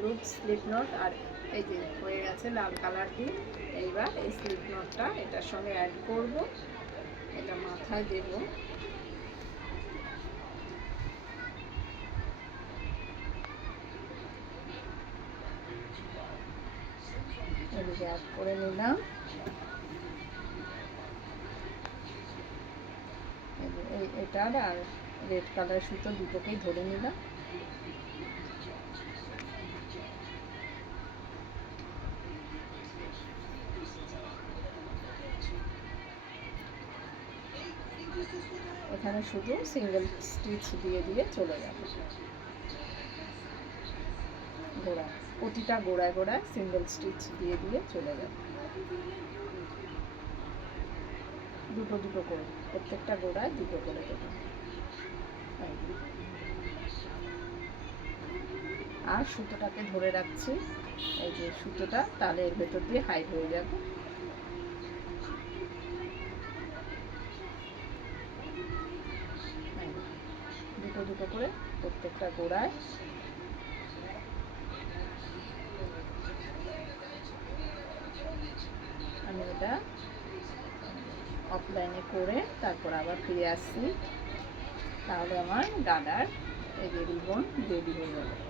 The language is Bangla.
হলুদ স্লিপ নট, আর এই যে হয়ে গেছে লাল কালারটি। এইবার এই স্লিপ নটটা এটার সঙ্গে অ্যাড করব, এটা মাথায় দেব। এদিকে অ্যাড করে নিলাম। এটার আর রেড কালার সুতো দুটোকেই ধরে নিলাম। এখানে শুধু সিঙ্গেল স্টিচ দিয়ে দিয়ে চলে যাবে গোড়ায়, প্রতিটা গোড়ায় গোড়ায় সিঙ্গেল স্টিচ দিয়ে দিয়ে চলে যাবে, দুটো দুটো করে, প্রত্যেকটা গোড়ায় দুটো করে দেবে। আর সুতোটাকে ধরে রাখছি, এই যে সুতোটা তাহলে এর ভেতর দিয়ে হাইড হয়ে যাবে। দুটো দুটো করে প্রত্যেকটা গোড়ায় আমি এটা অফলাইনে করে তারপর আবার ফিরে আসছি, তাহলে আমার গাডার এই যে রিবন রেডি হয়ে যাবে।